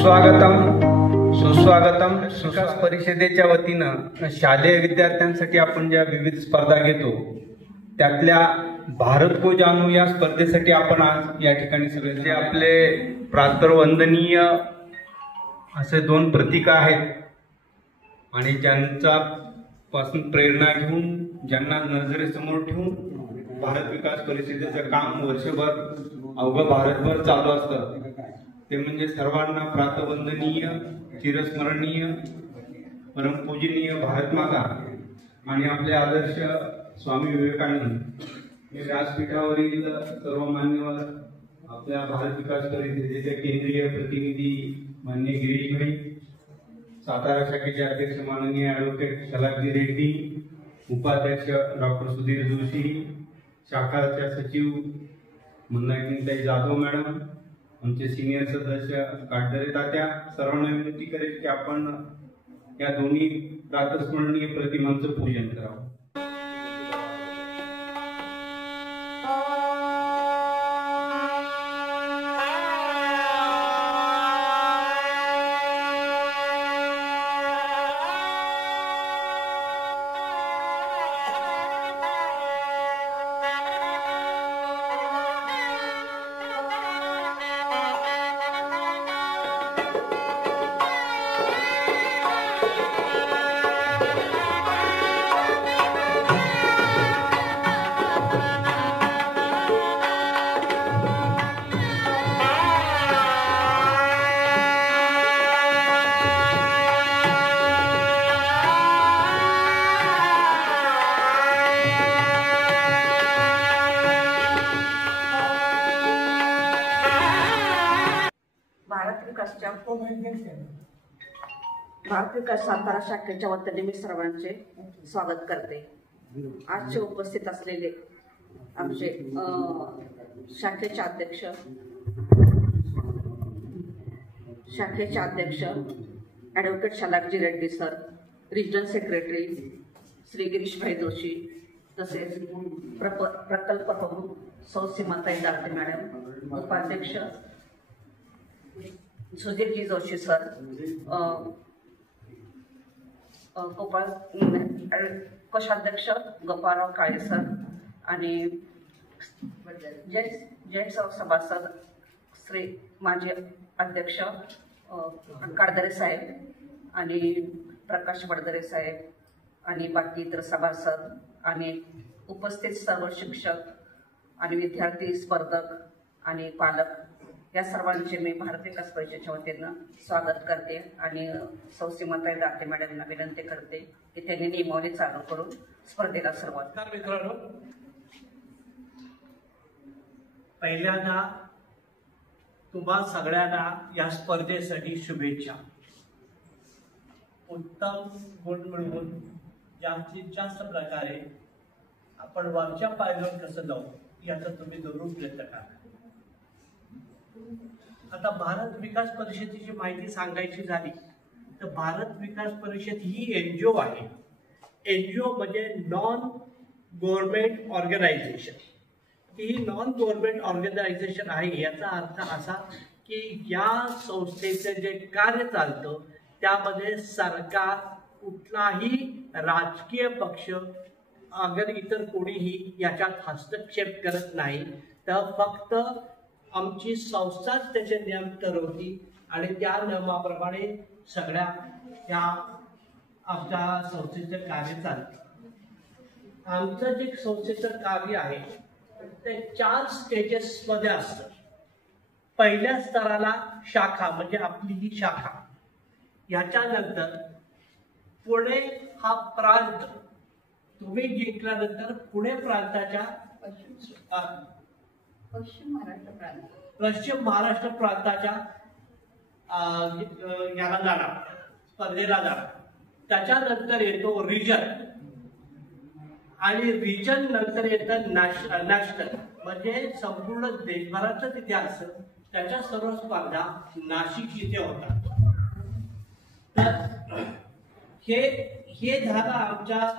सुस्वागतम विकास परिषदेच्या वतीनं शालेय विद्यार्थ्यांसाठी आपण ज्या विविध स्पर्धा घेतो त्यातल्या भारत को जानू या स्पर्धेसाठी आपण आज या ठिकाणी सगळे जे आपले प्रातर्वंदनीय असे दोन प्रतीक आहेत आणि ज्यांचा पासून प्रेरणा घेऊन ज्यांना नजरेसमोर ठेवून भारत विकास परिषदेचं काम वर्षभर अवघं भारतभर चालू असतं ते म्हणजे सर्वांना प्रातवंदनीय चिरस्मरणीय परमपूजनीय भारत माता आणि आपले आदर्श स्वामी विवेकानंद हे व्यासपीठावरील सर्व मान्यवर आपल्या भारत विकास परिषदेचे केंद्रीय प्रतिनिधी माननीय गिरीश भाई, सातारा शाखेचे अध्यक्ष माननीय ॲडव्होकेट शलाजी रेड्डी, उपाध्यक्ष डॉक्टर सुधीर जोशी, शाखाच्या सचिव मंदाकिनीताई जाधव मॅडम, आमचे सिनियर सदस्य काटदरे तात्या, सर्वांना विनंती करेल की आपण या दोन्ही प्रातस्मरणीय प्रतिमांचं पूजन करावं. भारत विकास सातारा शाखेच्या वतीने मी सर्वांचे स्वागत करते. आजचे उपस्थित असलेले आमचे शाखेचे अध्यक्ष advocate Shalaji Reddy sir, regional secretary Shri Girish bhai Joshi, तसेच प्रकल्प प्रमुख सौ सीमाताई दाते मॅडम, उपाध्यक्ष सुधीरजी जोशी सर, कोषाध्यक्ष गोपाळराव काळे सर आणि जेट सभासद श्री माजी अध्यक्ष काटदरे साहेब आणि प्रकाश बडदरे साहेब आणि बाकी इतर सभासद आणि उपस्थित सर्व शिक्षक आणि विद्यार्थी, स्पर्धक आणि पालक या सर्वांचे मी भारत विकास परिषदेच्या वतीनं स्वागत करते आणि सौ सीमाताई दाते मॅडमना विनंती करते की त्यांनी नियमावली चालू करून स्पर्धेला सुरुवात. मित्रांनो, पहिल्यांदा तुम्हा सगळ्यांना या स्पर्धेसाठी शुभेच्छा. उत्तम गुण मिळवून जास्तीत जास्त प्रकारे आपण वरच्या पायरीवर कसं जाऊ याचा तुम्ही जरूर प्रयत्न करा. आता भारत विकास परिषदेची माहिती सांगायची झाली तर भारत विकास परिषद ही NGO आहे. NGO म्हणजे नॉन गव्हर्नमेंट ऑर्गनायझेशन. ही नॉन गव्हर्नमेंट ऑर्गनायझेशन आहे याचा अर्थ असा की या संस्थेचं जे कार्य चालतं त्यामध्ये सरकार, कुठलाही राजकीय पक्ष अगर इतर कोणीही याच्यात हस्तक्षेप करत नाही, तर फक्त आमची संस्थाच त्याचे नियम ठरवती आणि त्या नियमाप्रमाणे सगळ्या त्या आमच्या संस्थेचं कार्य चालतं. आमचं जे संस्थेचं कार्य आहे ते 4 स्टेजेसमध्ये असतं. पहिल्या स्तराला शाखा म्हणजे आपली ही शाखा, याच्यानंतर पुणे हा प्रांत तुम्ही जिंकल्यानंतर पुणे प्रांताच्या पश्चिम महाराष्ट्र प्रांताच्या याला जाणार, स्पर्धेला जाणार. त्याच्यानंतर येतो रिजन आणि रिजन नंतर येतं नॅशनल म्हणजे संपूर्ण देशभराचं तिथे असतं. त्याच्या सर्व स्पर्धा नाशिक इथे होतात. तर हे झाला आमच्या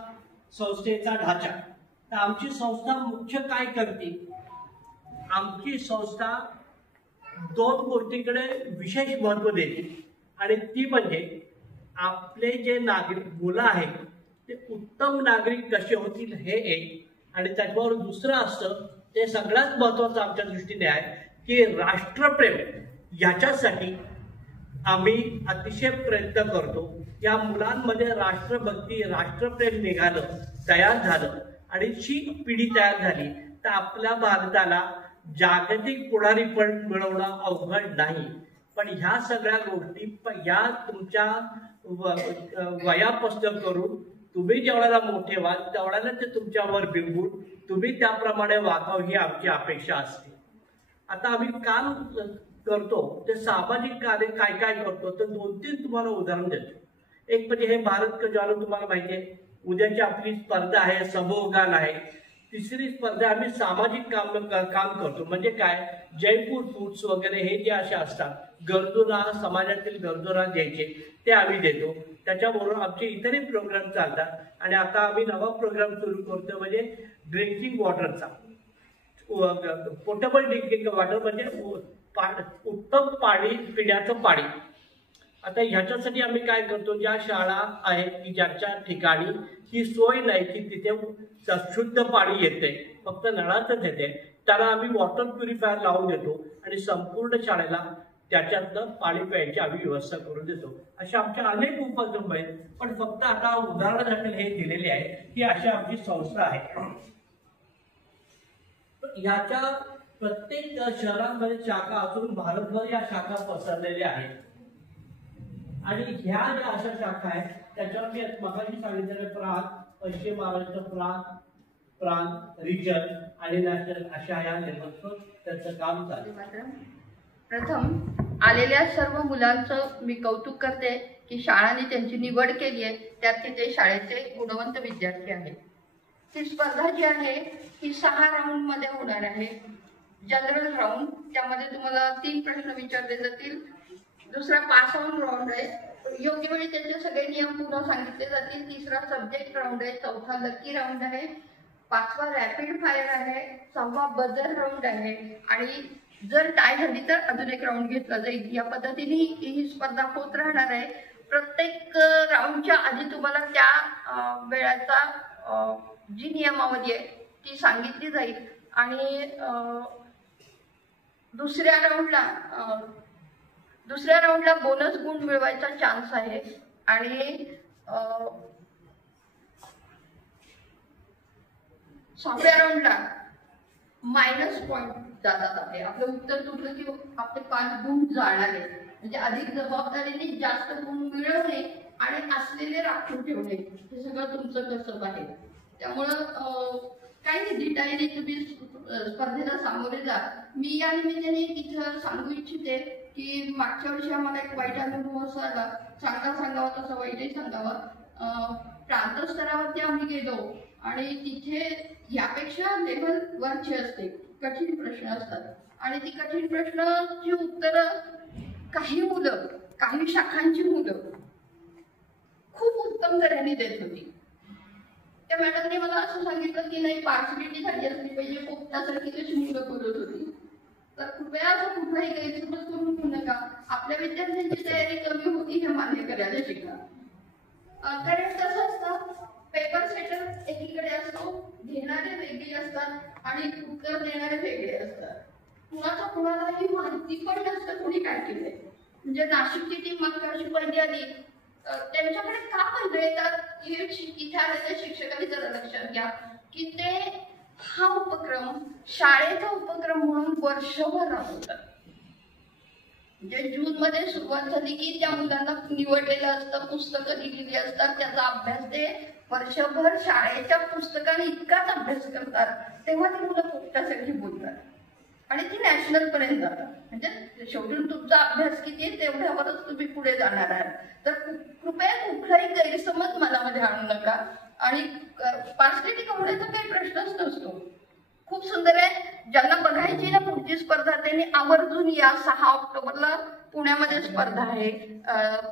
संस्थेचा ढाचा. तर आमची संस्था मुख्य काय करते? आमची संस्था दोन गोष्टीकडे विशेष महत्त्व देते आणि ती म्हणजे आपले जे नागरिक मुलं आहेत ते उत्तम नागरिक कसे होतील हे एक, आणि त्याच्यावर दुसरं असतं ते सगळ्यात महत्त्वाचं आमच्या दृष्टीने आहे की राष्ट्रप्रेम याच्यासाठी आम्ही अतिशय प्रयत्न करतो. या मुलांमध्ये राष्ट्रभक्ती राष्ट्रप्रेम निघालं, तयार झालं आणि ही पिढी तयार झाली तर आपल्या भारताला जागतिक पुढारीपण मिळवणं अवघड नाही. पण ह्या सगळ्या गोष्टी या तुमच्या वयापासून करून तुम्ही जेवढ्याला मोठे व्हाल तेवढ्याला ते तुमच्यावर बिंबून तुम्ही त्याप्रमाणे वागावं ही आमची अपेक्षा असते. आता आम्ही काम करतो ते सामाजिक कार्य काय काय करतो तर 2-3 तुम्हाला उदाहरण देतो. एक म्हणजे हे भारत का जानो तुम्हाला माहिती आहे, उद्याची आपली स्पर्धा आहे, समूहगान आहे. तिसरी स्पर्धा आम्ही सामाजिक काम करतो म्हणजे काय, जयपूर फूड्स वगैरे हे जे असे असतात गरजूंना, समाजातील गरजूंना द्यायचे ते आम्ही देतो. त्याच्याबरोबर आमचे इतरही प्रोग्राम चालतात आणि आता आम्ही नवा प्रोग्राम सुरू करतो म्हणजे ड्रिंकिंग वॉटरचा, पोर्टेबल ड्रिंकिंग वॉटर म्हणजे उत्तम पाणी, पिण्याचं पाणी. आता ह्याच्यासाठी आम्ही काय करतो, ज्या शाळा आहेत की ज्याच्या ठिकाणी ही सोय नाही की तिथे शुद्ध पाणी येते, फक्त नळाचंच येते, त्याला आम्ही वॉटर प्युरिफायर लावून देतो आणि संपूर्ण शाळेला त्याच्यातनं पाणी प्यायची आम्ही व्यवस्था करून देतो. अशा आमच्या अनेक उपक्रम आहेत. पण फक्त आता उदाहरणासाठी हे दिलेले आहे की अशी आमची संस्था आहे. याच्या प्रत्येक शहरांमध्ये शाखा असून भारतभर या शाखा पसरलेल्या आहेत आणि ह्या ज्या अशा शाखा आहेत त्याच्यावर मी मगाशी सांगितलेले प्रांत, पश्चिम महाराष्ट्र प्रांत, रिजन आणि नॅशनल अशा या लेवलवर त्याचं काम चालू. प्रथम आलेल्या सर्व मुलांचं मी कौतुक करते की शाळांनी त्यांची निवड केली आहे, त्यात ते शाळेचे गुणवंत विद्यार्थी आहेत. ही स्पर्धा जी आहे ही 6 राऊंड मध्ये होणार आहे. जनरल राऊंड, त्यामध्ये तुम्हाला 3 प्रश्न विचारले जातील. दुसरा पास आउट राऊंड आहे, योग्य वेळी त्याचे सगळे नियम पुन्हा सांगितले जातील. तिसरा सब्जेक्ट राऊंड आहे. चौथा लकी राऊंड आहे. 5वा रॅपिड फायर आहे. 6वा बझर राऊंड आहे आणि जर टाय झाली तर अजून एक राऊंड घेतला जाईल. या पद्धतीने ही स्पर्धा होत राहणार आहे. प्रत्येक राऊंडच्या आधी तुम्हाला त्या वेळाचा जी नियमावली आहे ती सांगितली जाईल आणि दुसऱ्या राऊंडला बोनस गुण मिळवायचा चान्स आहे आणि 6व्या राऊंडला मायनस पॉइंट जातात. आपलं उत्तर तुटलं की आपले 5 गुण जाणार आहेत. म्हणजे अधिक जबाबदारीने जास्त गुण मिळवणे आणि असलेले राखून ठेवणे हे सगळं तुमचं कसब आहे. त्यामुळं काही डिटेलने तुम्ही स्पर्धेला सामोरे जा. मी या निमित्ताने इथं सांगू इच्छिते की मागच्या वर्षी आम्हाला एक वाईट अनुभव असा आला, चांगला सांगावा तसा वाईटही सांगावा. प्रांत स्तरावरती आम्ही गेलो आणि तिथे यापेक्षा लेव्हल वरचे असते कठीण प्रश्न असतात आणि ती कठीण प्रश्नाची उत्तरं काही शाखांची मुलं खूप उत्तम तऱ्हेने देत होती. त्या मॅडमने मला असं सांगितलं की नाही, पार्सलिटी झाली असली पाहिजे, पोपटासारखी तशी मुलं बोलत होती. तर कृपया असं कुठलाही गैरसमज करून घेऊ नका. आपल्या विद्यार्थ्यांची तयारी कमी होती हे मान्य करायला शिका. कारण कसं असतं, पेपर सेटर एकीकडे असतो, घेणारे वेगळे असतात आणि उत्तर देणारे वेगळे असतात. कुणालाही माहिती पण नसतं कोणी काय केलंय. म्हणजे नाशिकची टीम मागच्या वर्षी पहिली आली, त्यांच्याकडे का पहिलं येतात हे इथे आलेल्या शिक्षकांनी जरा लक्षात घ्या की ते हा उपक्रम शाळेचा उपक्रम म्हणून वर्षभर राबवतात. म्हणजे जून मध्ये सुरुवात झाली की त्या मुलांना निवडलेलं असतं, पुस्तकं दिलेली असतात, त्याचा अभ्यास ते वर्षभर शाळेच्या पुस्तकाने इतकाच अभ्यास करतात, तेव्हा ती मुलं पोपटासाठी बोलतात आणि ती नॅशनल पर्यंत जातात. म्हणजे शेवटी तुमचा अभ्यास किती आहे तेवढ्यावरच तुम्ही पुढे जाणार आहात. तर कृपया कुठलाही गैरसमज मनामध्ये आणू नका आणि पार्सलिटी कवरेजचा काही प्रश्नच नसतो. खूप सुंदर आहे. ज्यांना बघायची ना पुढची स्पर्धा त्यांनी आवर्जून या. 6 ऑक्टोबरला पुण्यामध्ये स्पर्धा आहे.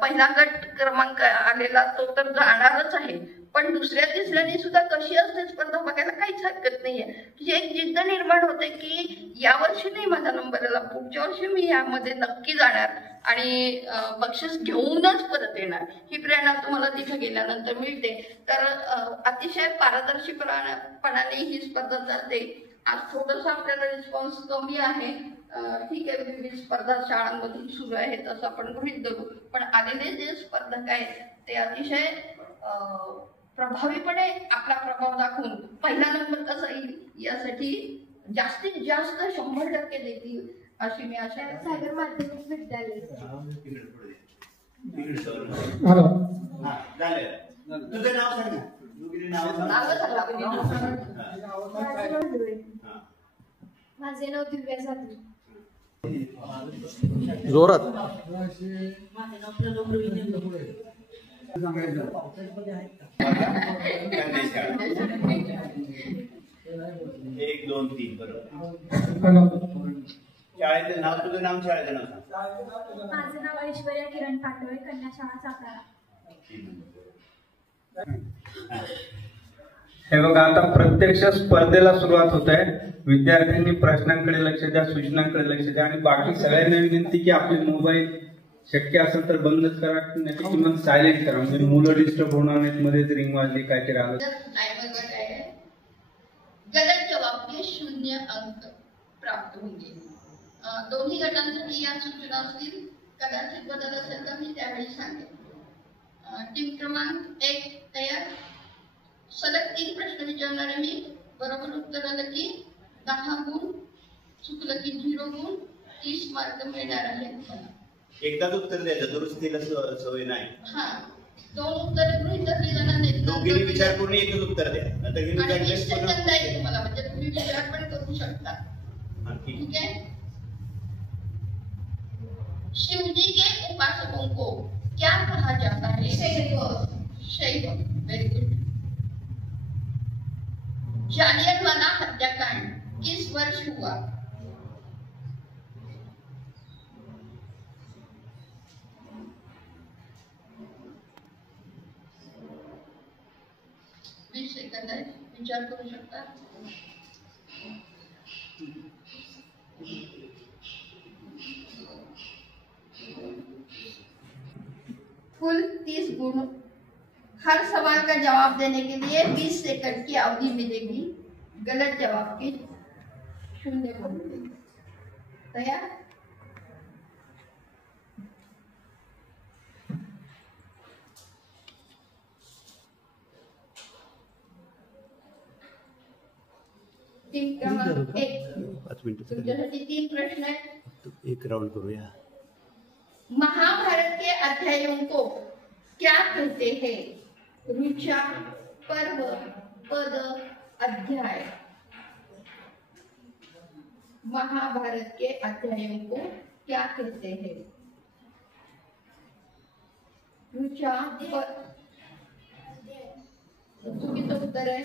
पहिला गट क्रमांक आलेला तो तर जाणारच आहे, पण दुसऱ्या तिसऱ्याने सुद्धा कशी असते स्पर्धा बघायला काहीच हरकत नाहीये. की एक जिद्द निर्माण होते की यावर्षी नाही माझा नंबर आला, पुढच्या वर्षी मी यामध्ये नक्की जाणार आणि बक्षीस घेऊनच परत येणार. ही प्रेरणा तुम्हाला तिथे गेल्यानंतर मिळते. तर अतिशय पारदर्शीपणाने ही स्पर्धा चालते. आज थोडस आपल्याला रिस्पॉन्स कमी आहे, ठीक आहे, विविध स्पर्धा शाळांमधून सुरू आहेत असं आपण गृहीत धरू, पण आलेले जे स्पर्धक आहेत ते अतिशय प्रभावीपणे आपला प्रभाव दाखवून पहिला नंबर कसा येईल यासाठी जास्तीत जास्त 100% देतील अशी मी आशा करते. सागर माध्यमिक विद्यालय. तुझं नाव सांग ना. माझे नाव दिव्या जाधव. जोरात. एक दोन तीन बरोबर. शाळेचं नाव, तुझं नाव, शाळेचं नाव सांग. माझं नाव ऐश्वर्या किरण पाटोळे, कन्या शाळा सातारा. हे बघा, आता प्रत्यक्ष स्पर्धेला सुरुवात होत आहे. विद्यार्थ्यांनी प्रश्नांकडे लक्ष द्या, सूचनांकडे लक्ष द्या आणि बाकी सगळ्यांना विनंती की आपले मोबाईल शक्य असेल तर बंदच करा, नाही किंवा सायलेंट करा, म्हणजे मुलं डिस्टर्ब होणार नाहीत. मध्येच रिंग वाजली काहीतरी आलं. गलत जवाब के 0 अंक प्राप्त होंगे. दोन्ही गटांसाठी या सूचना असतील. कदाचित बदल असेल तर मी त्यावेळी सांगेन. टीम क्रमांक 1 तयार. सलग 3 प्रश्न विचारणारे मी. बरोबर उत्तर आलं की 10 गुण, चुकलं की 0 गुण, 30 मार्क मिळणार आहेत. एकदाच उत्तर द्यायचं, दुरुस्तीला सवय नाही. हा, 2 उत्तर गृहीत धरली जाणार नाहीत. दोघींनी विचार करून एकच उत्तर द्या. नंतर 20 सेकंद आहे तुम्हाला, म्हणजे तुम्ही विचार पण करू शकता. ठीक है. शिवजी के उपासकों को क्या कहा जाता है? शैव. Very good. जालियनवाला हत्याकांड किस वर्ष हुआ? सेकंद आहे, विचार करू शकता. कुल 30 गुण. हर सवाल का जवाब देने के लिए 20 सेकंड की अवधि मिलेगी. गलत जवाब के 0 गुण मिलेंगे. तैयार? टीम क्रमांक 1. 5 मिनिट तुमच्यासाठी 3 प्रश्न आहेत. एक राउंड करूया. महाभारत के अध्यायों को क्या कहते हैं? ऋचा, पर्व, पद, अध्याय. महाभारत के अध्यायों को क्या कहते हैं? ऋचा, चुकीचं उत्तर आहे.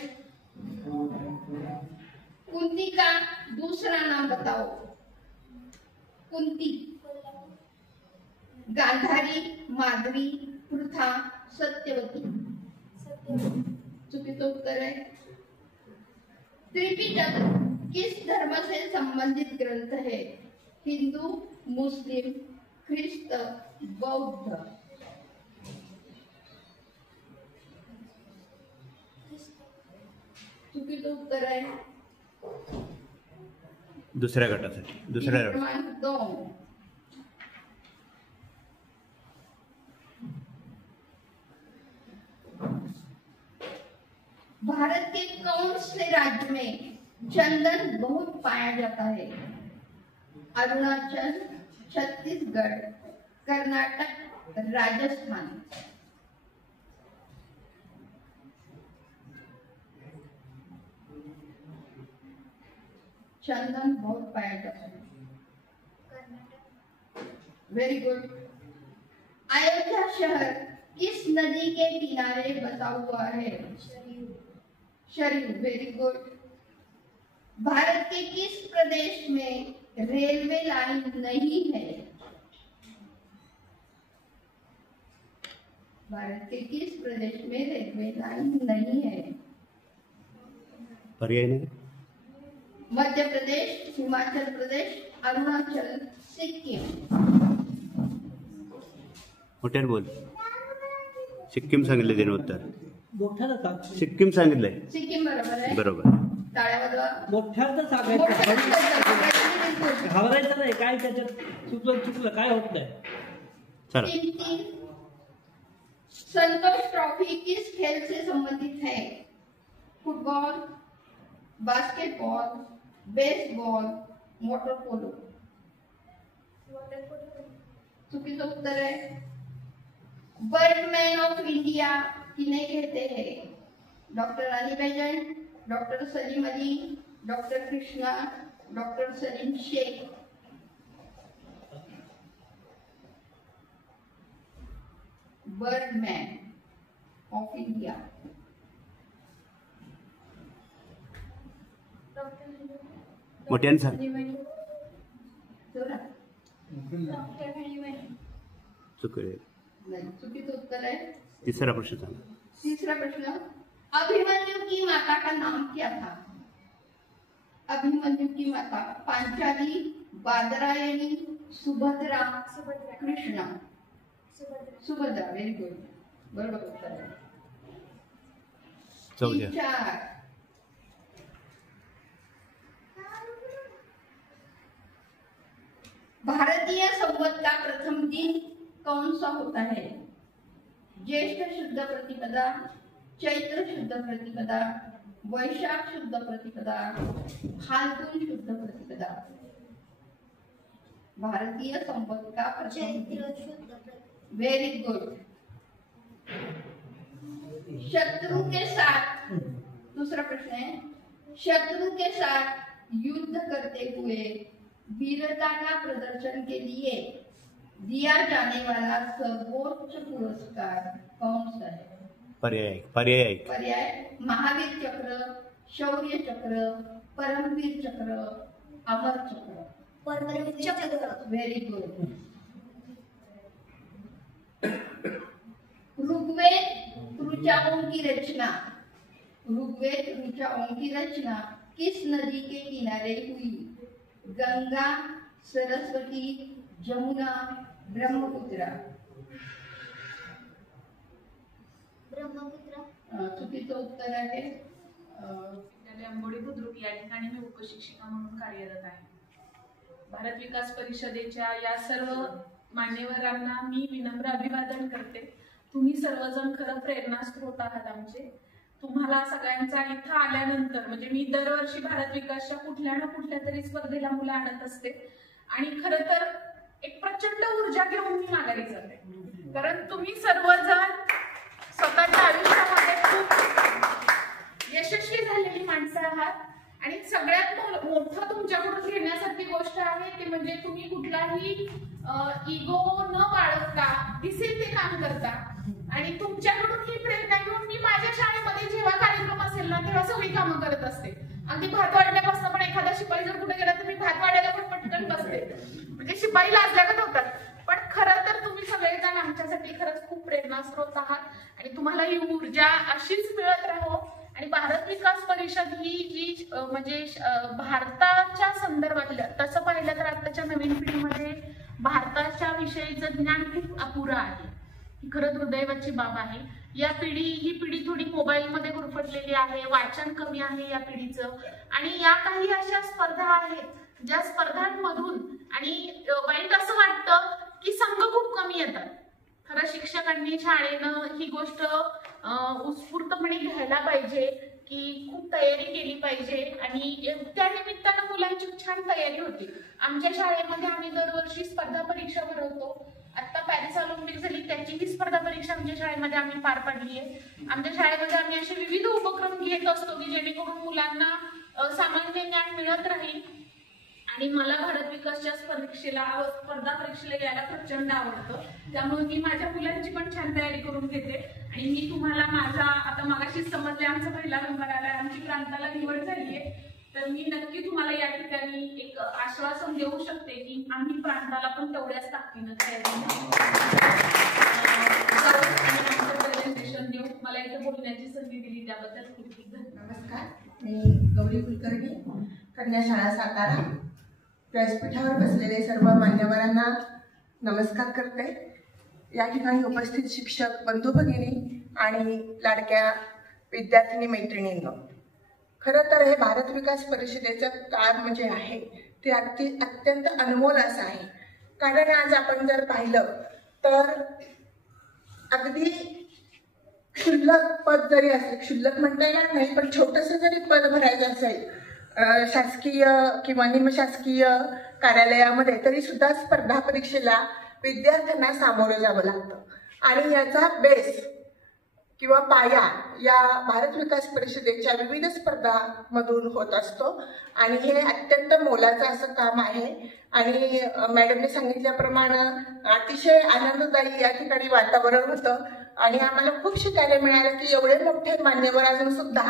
कुंती का दूसरा नाम बताओ. कुंती. गांधारी, माधवी, पृथा, सत्यवती. चुकीचं उत्तर आहे. त्रिपिटक किस धर्म से संबंधित ग्रंथ है? हिंदू, मुस्लिम, ख्रिस्त, बौद्ध. चुकीचं उत्तर आहे. दुसऱ्या गटासाठी, दुसऱ्या क्रमांक 2. भारत के कौन से राज्य में चंदन बहुत पाया जाता है? अरुणाचल, छत्तीसगढ़, कर्नाटक, राजस्थान. चंदन बहुत पाया जाता है. Very good. अयोध्या शहर किस नदी के किनारे बसा हुआ है? शरीर. Very good. भारत के किस प्रदेश में रेलवे लाइन नहीं है? भारत के किस प्रदेश में रेलवे लाइन नहीं है? पर्याय नाही. मध्य प्रदेश, हिमाचल प्रदेश, अरुणाचल, सिक्कीम. मोठ्याने बोल. सिक्कीम सांगितलं त्याने उत्तर. मोठ्यानं सांग. सिक्कीम सांगितलंय. सिक्कीम बरोबर आहे. बरोबर. टाळ्या वाजवा. मोठ्यानं सांगायचं. घाबरायचं नाही, काय त्याच्यात चुकलं काय होत नाही. चला. 3 संतोष ट्रॉफी किस खेल से संबंधित है? Football, basketball, baseball, motor polo. चुकीचं उत्तर आहे. बर्डमॅन ऑफ इंडिया किने कहते हैं? Doctor Rani Baijan, doctor Salim Ali, doctor Krishna, doctor Salim Shaikh. Birdman of India. मोठ्याने सांग. चला. चुकले. नहीं, चुकीचं उत्तर है. तिसरा प्रश्न सांगा. तीसरा प्रश्न, अभिमन्यु की माता का नाम क्या था? अभिमन्यु की माता पांचाली, बादरायणी, सुभद्रा, कृष्णा. सुभद्रा. Very good. बरोबर उत्तर आहे. 14. 4. भारतीय संवत का प्रथम दिन कौन सा होता है? ज्येष्ठ शुद्ध प्रतिपदा, चैत्र शुद्ध प्रतिपदा, वैशाख शुद्ध प्रतिपदा, फाल्गुन शुद्ध प्रतिपदा. भारतीय संवत का प्रथम. Very good. शत्रु के साथ, दूसरा प्रश्न है, शत्रु के साथ युद्ध करते हुए वीरता का प्रदर्शन के लिए दिया जाने वाला सर्वोच्च पुरस्कार कौन सा है? पर्याय महावीर चक्र, शौर्य चक्र, परमवीर चक्र, अमर चक्र. परमवीर चक्र. Very good. ऋग्वेद ऋचाओं की रचना. ऋग्वेद ऋचाओं की रचना किस नदी के किनारे हुई? गंगा, सरस्वती, जमुना, ब्रह्मपुत्रा. चुकीचं उत्तर आहे. अंबोडी बुद्रुक या ठिकाणी मी उपशिक्षिका म्हणून कार्यरत आहे. भारत विकास परिषदेच्या या सर्व मान्यवरांना मी विनम्र अभिवादन करते. तुम्ही सर्वजण खरं प्रेरणास्त्रोत आहात आमचे. तुम्हाला सगळ्यांचा इथं आल्यानंतर म्हणजे मी दरवर्षी भारत विकासच्या कुठल्या ना कुठल्या तरी स्पर्धेला मुलं आणत असते आणि खरं तर एक प्रचंड ऊर्जा घेऊन मी माघारी जाते. कारण तुम्ही सर्वजण स्वतःच्या आयुष्यामध्ये खूप यशस्वी झालेली माणसं आहात आणि सगळ्यात मोठं तुमच्याकडून घेण्यासारखी गोष्ट आहे ते म्हणजे तुम्ही कुठलाही इगो न बाळगता दिसेल ते काम करता आणि तुमच्याकडून ही प्रेरणा घेऊन मी माझ्या शाळेमध्ये जेव्हा कार्यक्रम असेल ना तेव्हा सगळी कामं करत असते. अगदी भात वाढण्यापासून पण एखादा शिपाई जर कुठे गेला तर मी भात वाढायला पण पटकन बसते. म्हणजे शिपाई लाजल्यागत होतात. पण खरं तर तुम्ही सगळेजण आमच्यासाठी खरंच खूप प्रेरणास्त्रोत आहात आणि तुम्हाला ही ऊर्जा अशीच मिळत राहो. आणि भारत विकास परिषद ही जी म्हणजे भारताच्या संदर्भातल्या तसं पाहिलं तर आताच्या नवीन पिढीमध्ये भारताच्या विषयीचं ज्ञान खूप अपुरं आहे. ही खरं दुर्दैवाची बाब आहे. ही पिढी थोडी मोबाईलमध्ये गुरफटलेली आहे. वाचन कमी आहे या पिढीचं. आणि या काही अशा स्पर्धा आहेत ज्या स्पर्धांमधून आणि वाईट असं वाटतं की संघ खूप कमी येतात. खरं शिक्षकांनी शाळेनं ही गोष्ट उत्स्फूर्तपणे घ्यायला पाहिजे की खूप तयारी केली पाहिजे आणि त्या निमित्तानं मुलांची छान तयारी होती. आमच्या शाळेमध्ये आम्ही दरवर्षी स्पर्धा परीक्षा भरवतो. आता पॅरिस ऑलिम्पिक झाली त्याची ही स्पर्धा परीक्षा आमच्या शाळेमध्ये आम्ही पार पाडली आहे. आमच्या शाळेमध्ये आम्ही असे विविध उपक्रम घेत असतो की जेणेकरून मुलांना सामान्य ज्ञान मिळत राहील. आणि मला भारत विकासच्या स्पर्धा परीक्षेला यायला प्रचंड आवडतं. त्यामुळे मी माझ्या मुलांची पण छान तयारी करून घेते आणि मी तुम्हाला माझा आता मगाशीच समजले आमचा पहिला नंबर आलाय, आमची प्रांताला निवड झाली आहे. तर मी नक्की तुम्हाला या ठिकाणी एक आश्वासन देऊ शकते की आम्ही प्रांताला पण तेवढ्याच ताकदीनं तयारी देऊन मला इथं बोलण्याची संधी दिली त्याबद्दल खूप खूप धन्यवाद. नमस्कार, मी गौरी कुलकर्णी, कन्या शाळा सातारा. व्यासपीठावर बसलेले सर्व मान्यवरांना नमस्कार करते. या ठिकाणी उपस्थित शिक्षक बंधू भगिनी आणि लाडक्या विद्यार्थिनी मैत्रिणींनो, खरं तर हे भारत विकास परिषदेचं काम म्हणजे आहे ते अत्यंत अनमोल असं आहे. कारण आज आपण जर पाहिलं तर अगदी क्षुल्लक पद जरी असेल, क्षुल्लक म्हणता येणार नाही पण छोटंसं जरी पद भरायचं असेल शासकीय किंवा निमशासकीय कार्यालयामध्ये, तरी सुद्धा स्पर्धा परीक्षेला विद्यार्थ्यांना सामोरं जावं लागतं. आणि याचा बेस किंवा पाया या भारत विकास परिषदेच्या विविध स्पर्धांमधून होत असतो. आणि हे अत्यंत मोलाचं असं काम आहे. आणि मॅडमने सांगितल्याप्रमाणे अतिशय आनंददायी या ठिकाणी वातावरण होतं. आणि आम्हाला खूप शिकायला मिळालं की एवढे मोठे मान्यवर असून सुद्धा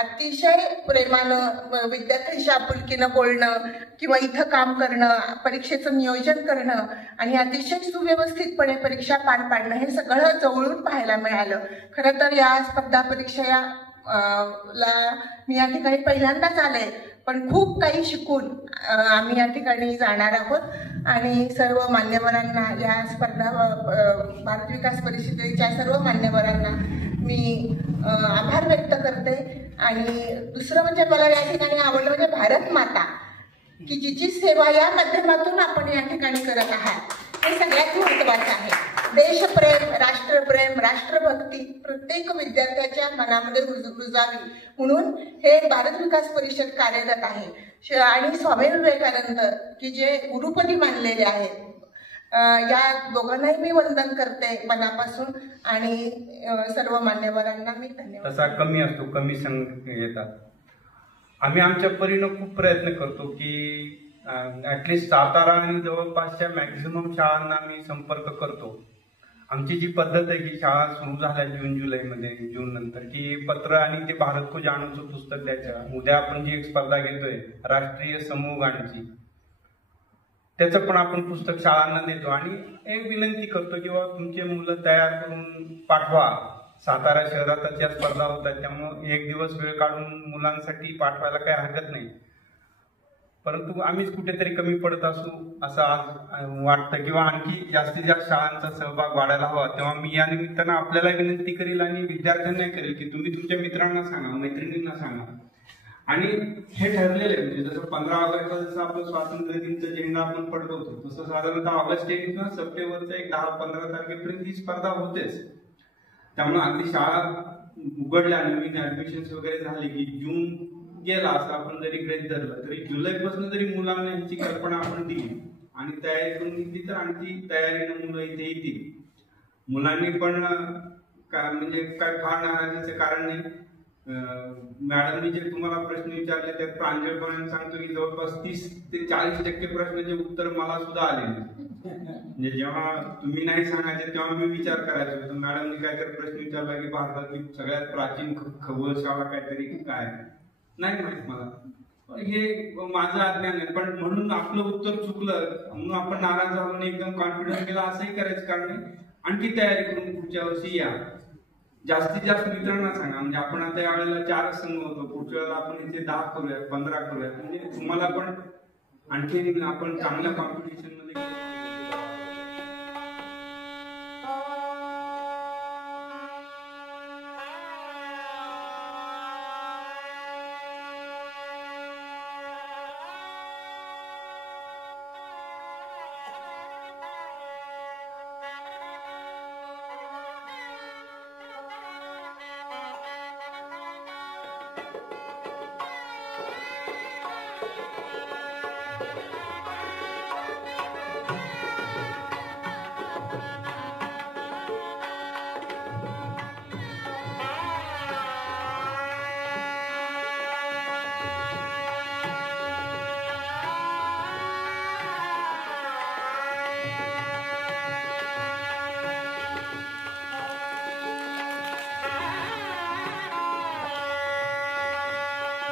अतिशय प्रेमानं विद्यार्थ्यांशी आपुलकीनं बोलणं किंवा इथं काम करणं, परीक्षेचं नियोजन करणं आणि अतिशय सुव्यवस्थितपणे परीक्षा पार पाडणं हे सगळं जवळून पाहायला मिळालं. खरं तर या स्पर्धा परीक्षा ला मी या ठिकाणी पहिल्यांदाच आले, पण खूप काही शिकून आम्ही या ठिकाणी जाणार आहोत. आणि सर्व मान्यवरांना, या स्पर्धा भारत विकास परिषदेच्या सर्व मान्यवरांना मी आभार व्यक्त करते. आणि दुसरं म्हणजे मला या ठिकाणी आवडलं म्हणजे भारत माता, की जिची सेवा या माध्यमातून आपण या ठिकाणी करत आहात हे सगळ्यात महत्त्वाचं आहे. देशप्रेम, राष्ट्रप्रेम, राष्ट्रभक्ती प्रत्येक विद्यार्थ्याच्या मनामध्ये रुजावी म्हणून हे भारत विकास परिषद कार्यरत आहे. आणि स्वामी विवेकानंद की जे गुरुपदी मानलेले आहेत, या दोघांनाही मी वंदन करते मनापासून. आणि सर्व मान्यवरांना मी धन्यवाद. तसा कमी असतो, कमी संघ येतात. आम्ही आमच्या परीनं खूप प्रयत्न करतो की ॲटलिस्ट सातारा आणि जवळपासच्या मॅक्झिमम शाळांना मी संपर्क करतो. आमची जी पद्धत आहे की शाळा सुरू झाल्या जून-जुलैमध्ये, जून नंतर, की पत्र आणि ते भारत को जाणूचं पुस्तक द्यायचं. उद्या आपण जी एक स्पर्धा घेतोय राष्ट्रीय समूह गाण्याची, त्याचं पण आपण पुस्तक शाळांना देतो. आणि एक विनंती करतो की बाबा तुमचे मुलं तयार करून पाठवा. सातारा शहरातच या स्पर्धा होतात, त्यामुळे एक दिवस वेळ काढून मुलांसाठी पाठवायला काही हरकत नाही. परंतु आम्हीच कुठेतरी कमी पडत असू असं आज वाटतं, किंवा आणखी जास्तीत जास्त शाळांचा सहभाग वाढायला हवा. तेव्हा मी या निमित्तानं आपल्याला विनंती करेल आणि विद्यार्थ्यांना करेल की तुम्ही तुमच्या मित्रांना सांगा, मैत्रिणींना सांगा. आणि हे ठरलेलं आहे, म्हणजे जसं 15 ऑगस्टला जसं आपलं स्वातंत्र्य दिनचा झेंडा आपण फडकवतो, तसं साधारणतः ऑगस्ट 1 किंवा सप्टेंबरच्या 10-15 तारखेपर्यंत ही स्पर्धा होतेच. त्यामुळे अगदी शाळा उघडल्या, नवीन ऍडमिशन्स वगैरे झाले की जून गेला असं आपण जरी गृहीत धरलं, तरी जुलैपासून जरी मुलांना यांची कल्पना आपण दिली आणि तयारी करून घेतली तर आणखी तयारीनं मुलं इथे येतील. मुलांनी पण म्हणजे काय फार नाराजीचं कारण नाही. मॅडमनी जे तुम्हाला प्रश्न विचारले त्यात प्रांजळपणाने सांगतो की जवळपास 30 ते 40% प्रश्नाचे उत्तर मला सुद्धा आले. म्हणजे जेव्हा तुम्ही नाही सांगायचे तेव्हा मी विचार करायचो, मॅडमनी काहीतरी प्रश्न विचारला की भारताची सगळ्यात प्राचीन खगोलशाळा काहीतरी काय नाही माहित मला, हे माझं अज्ञान आहे. पण म्हणून आपलं उत्तर चुकलं म्हणून आपण नाराज झालो नाही, एकदम कॉन्फिडन्स केला असंही करायचं कारण नाही. आणखी तयारी करून पुढच्या वर्षी या. जास्तीत जास्त मित्रांना सांगा, म्हणजे आपण आता यावेळेला 4 संघ होतो, पुढच्या वेळेला आपण इथे 10 करूया, 15 करूया. म्हणजे तुम्हाला पण आणखी आपण चांगल्या कॉम्पिटिशन मध्ये.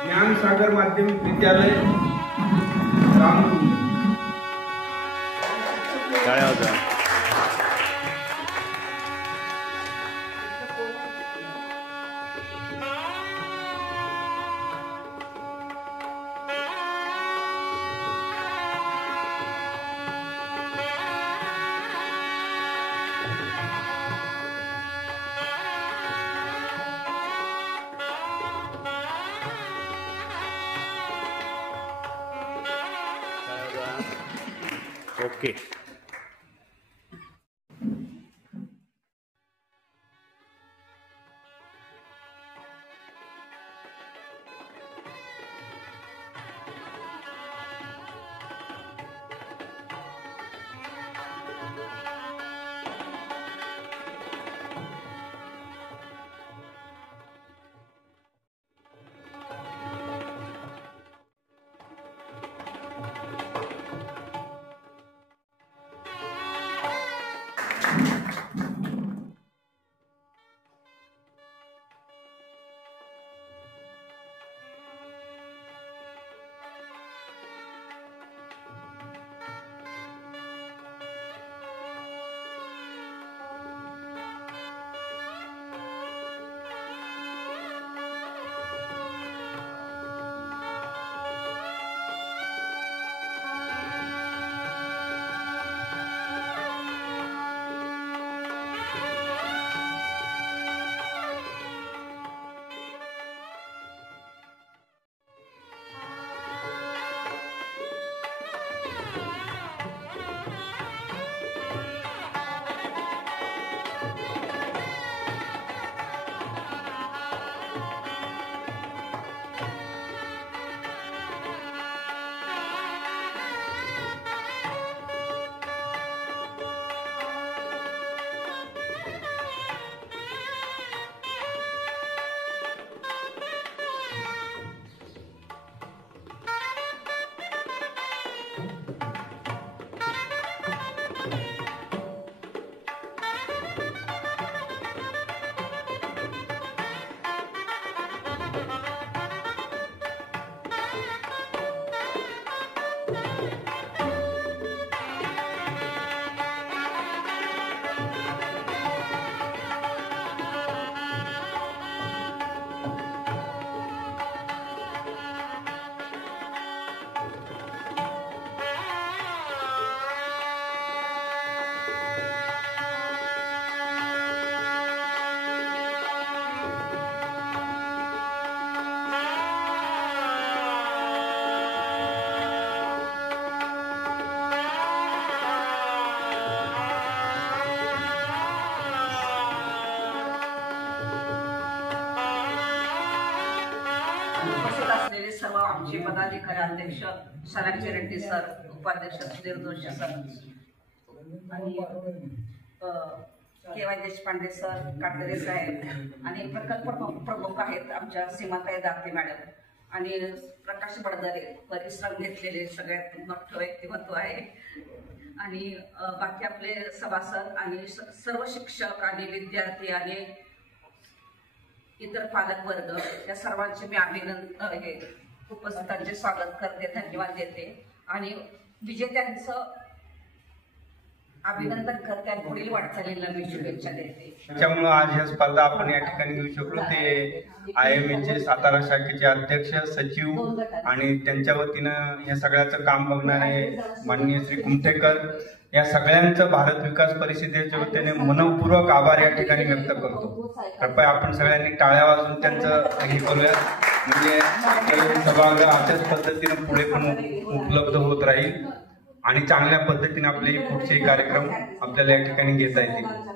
ज्ञान सागर माध्यमिक विद्यालय रामकुंड. ओके. उपस्थित असलेले सर्व आमचे पदाधिकारी, अध्यक्ष शरद रेड्डी सर, उपाध्यक्ष सुधीर जोशी सर आणि के.वाय. देशपांडे सर, काटकरे साहेब आणि प्रकल्प प्रमुख आहेत आमच्या सीमाताई दाते मॅडम आणि प्रकाश बडदरे, परिश्रम घेतलेले सगळ्यात मोठं व्यक्तिमत्व आहे आणि बाकी आपले सभासद आणि सर्व शिक्षक आणि विद्यार्थी आणि इतर पालक वर्ग या सर्वांचे मी अभिनंदन उपस्थितांचे स्वागत करते, धन्यवाद देते आणि विजेत्यांचं अभिनंदन करते आणि पुढील वाटचालीला मी शुभेच्छा देते. त्याच्यामुळे आज ह्या स्पर्धा आपण या ठिकाणी घेऊ शकलो. ते IMA सातारा शाखेचे अध्यक्ष, सचिव आणि त्यांच्या वतीनं या सगळ्याचं काम बघणारे माननीय श्री कुमठेकर या सगळ्यांचं भारत विकास परिषदेच्या वतीने मनपूर्वक आभार या ठिकाणी व्यक्त करतो. कृपया आपण सगळ्यांनी टाळ्या वाजवून त्यांचं हे करूया, म्हणजे सभागृह अशाच पद्धतीने पुढे पण उपलब्ध होत राहील आणि चांगल्या पद्धतीने आपले पुढचे कार्यक्रम आपल्याला या ठिकाणी घेता येतील.